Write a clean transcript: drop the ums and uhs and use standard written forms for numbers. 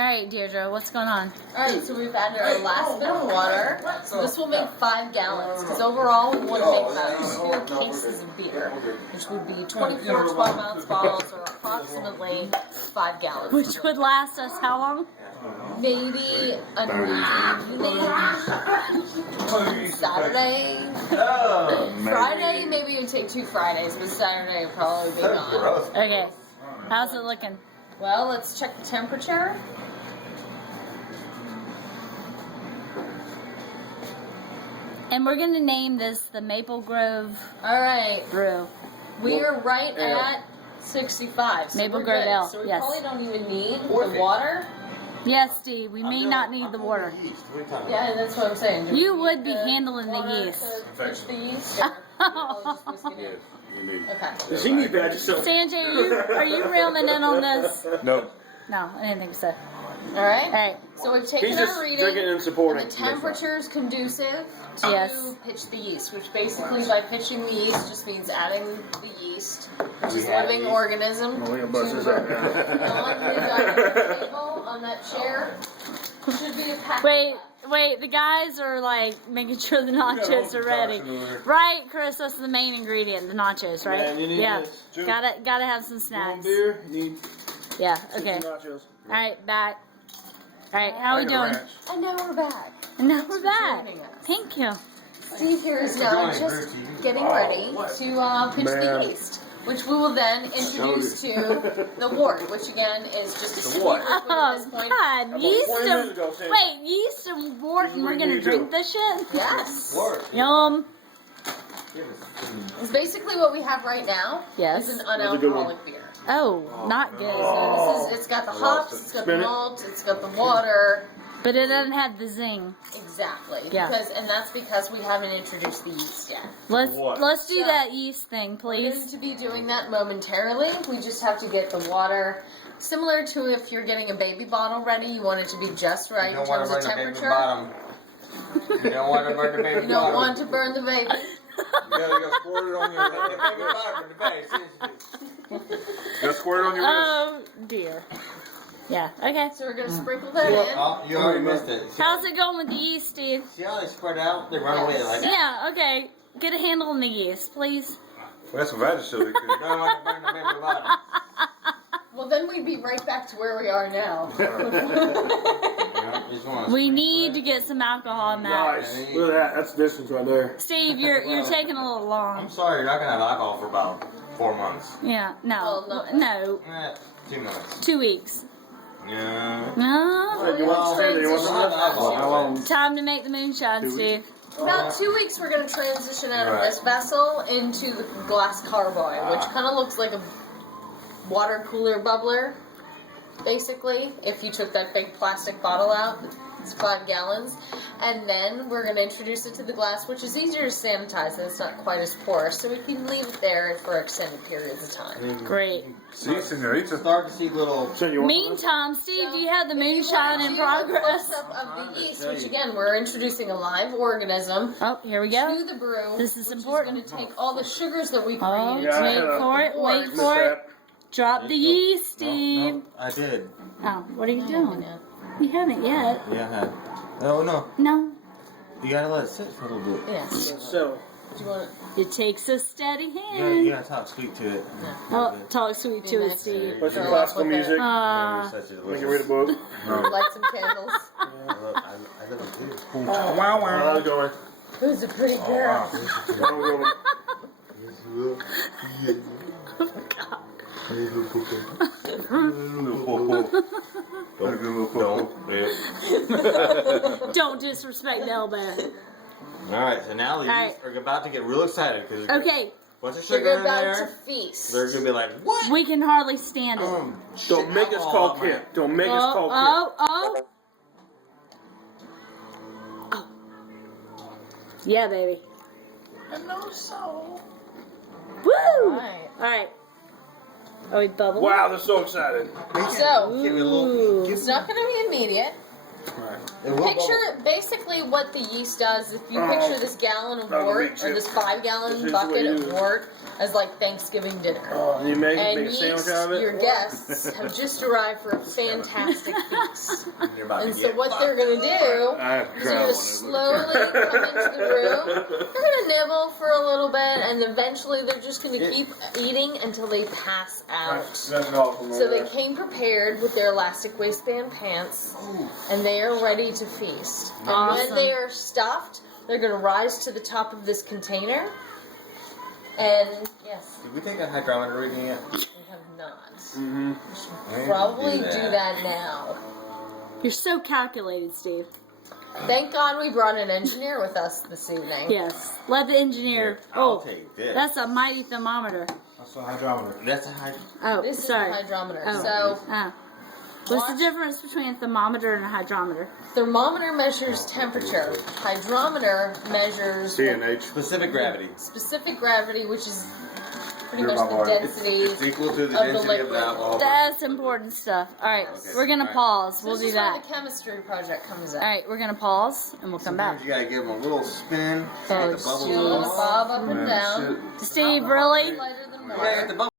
Alright, Deirdre, what's going on? Alright, so we've added our last bit of water. So this will make 5 gallons, because overall we want to make about 2 cases of beer, which would be 24 12-ounce bottles, or approximately 5 gallons. Which would last us how long? Maybe an evening, Saturday, Friday, maybe it would take 2 Fridays, but Saturday would probably be gone. Okay, how's it looking? Well, let's check the temperature. And we're going to name this the Maple Grove Alright, Brew. we are right at 65, so Maple we're Grove good. Ale, So we yes. probably don't even need the water. Yes, Steve, we may not need the water. Yeah, that's what I'm saying. Do You we would need be handling the water yeast. to pitch the yeast, or just whiskey it? Okay. Does he need that? Just so. Sanjay, are you reeling in on this? No. No, I didn't think so. Alright. Alright, So we've taken He's our just reading. drinking and supporting. And the temperature is conducive to Yes. pitch the yeast, which basically by pitching the yeast just means adding the yeast, which is a living organism, Oh, to yeah, the bust this up. non-dining table on that chair. Should be a packet. wait, the guys are like making sure the nachos are ready. Right, Chris, that's the main ingredient, the nachos, right? Man, you need Yeah, this. gotta have some You want snacks. beer? You need Yeah, okay. nachos. Alright, back. Alright, how are we doing? And now we're back. And now Thanks we're for back. joining us. Thank you. Steve here is now just getting ready to pitch the yeast, which we will then introduce to the wort, which again is just a sweet liquid at this Oh, point. God. Yeast 20 and... minutes ago, Sam. Wait, yeast and wort and we're gonna drink this shit? Yes. Yum. It's basically what we have right now. Yes. Is an That's a good one. unalcoholic beer. Oh, not good. So this is, it's got the hops, it's got the Spin it. malt, it's got the water. But it doesn't have the zing. Exactly. Yeah. And that's because we haven't introduced the yeast yet. Let's do So, that yeast thing, We're going please. to be doing that momentarily. We just have to get the water. Similar to if you're getting a baby bottle ready, you want it to be just right in terms of temperature. You don't want to burn the baby You don't bottom. want to burn the baby. You gotta squirt it on your baby bottom in the face. Got squirt on your wrist. Oh, dear. Yeah, okay. So we're going to sprinkle that in. Oh, you already missed it. How's it going with the yeast, Steve? See how they spread out? They run away like that. Yeah, okay. Get a handle on the yeast, please. Well, that's what I just showed you. You don't want to burn the baby bottom. Well, then we'd be right back to where we are now. We need to get some alcohol in that. Nice. Look at that. That's the distance right there. Steve, you're taking a little long. I'm sorry, you're not gonna have alcohol for about 4 months. Yeah, no, Oh, no, 2 months. 2 weeks. Yeah. No, You want some? You want some? How long? time to make the moonshine, Steve. About 2 weeks, we're going to transition out of this vessel into the glass carboy, which kind of looks like a water cooler bubbler, basically. If you took that big plastic bottle out, it's 5 gallons. And then we're going to introduce it to the glass, which is easier to sanitize and it's not quite as porous, so we can leave it there for extended periods of time. Great. See, senorita. Start to see little. So you want some? Meantime, Steve, do you have the If you moonshine want in to do a progress? close-up of the yeast, which again, we're introducing a live organism Oh, here we go. to the brew. This is which important. Is going to take all the sugars that we Oh, created. Yeah, I wait had a- for it, wait Missed for it. that. Drop the yeast, Steve. No, I did. Oh, what are you doing? You haven't yet. Yeah, I had. Oh no. No. You gotta let it sit for a little bit. Yes. So, Do you want It takes a steady You hand. gotta talk sweet to it. Oh, talk sweet to it, Steve. play some Girl, classical with it. music. Such a Make you read a book. light some candles? I live in two. Wow, wow. How's it going? Who's a pretty girl? Don't disrespect the elbow. Alright, so now the Alright. yeast are about to get real excited because Okay, once the sugar They're in about there, to feast. they're gonna be like, what? we can hardly stand it. Don't make us call Kip. Kip. Don't make us call Kip. Oh. Oh. Yeah, baby. Woo! Alright. Alright. Are we bubbling? Wow, they're so excited. So, Give it a little. Ooh. it's not going to be immediate. It will Picture basically what the yeast does. If you picture this gallon of wort or this 5-gallon bucket of wort as like Thanksgiving dinner. Oh, you make And a sandwich yeast, out of it? your guests have just arrived for a fantastic feast. You're about And to so get what they're gonna do I have is they're gonna slowly come into the room. They're gonna nibble for a little bit, and eventually they're just gonna keep eating until they pass out. That's awesome. So they came prepared with their elastic waistband pants, and they are ready to feast. And Awesome. when they are stuffed, they're going to rise to the top of this container. And yes, Did we take a hydrometer reading yet? we have not. Mm-hmm. We should probably do that now. You're so calculated, Steve. Thank God we brought an engineer with us this evening. Yes. Let the engineer. I'll take this. That's a mighty thermometer. That's a hydrometer. That's a hydrometer. Oh, This sorry. is the hydrometer. Oh. So Oh. What's the difference between a thermometer and a hydrometer? thermometer measures temperature. Hydrometer measures TNH. Specific gravity. specific gravity, which is pretty You're much the my boy. density. It's equal to the of the density of liquid. the alcohol. That's important stuff. All right, Okay. we're gonna All right. pause. We'll This be is where back. the chemistry project comes in. All right, we're gonna pause and we'll come back. Sometimes you gotta give them a little spin. Oh, Get the bubbles You want to going. bob up and down. Steve, really? Lighter than You gotta get the water.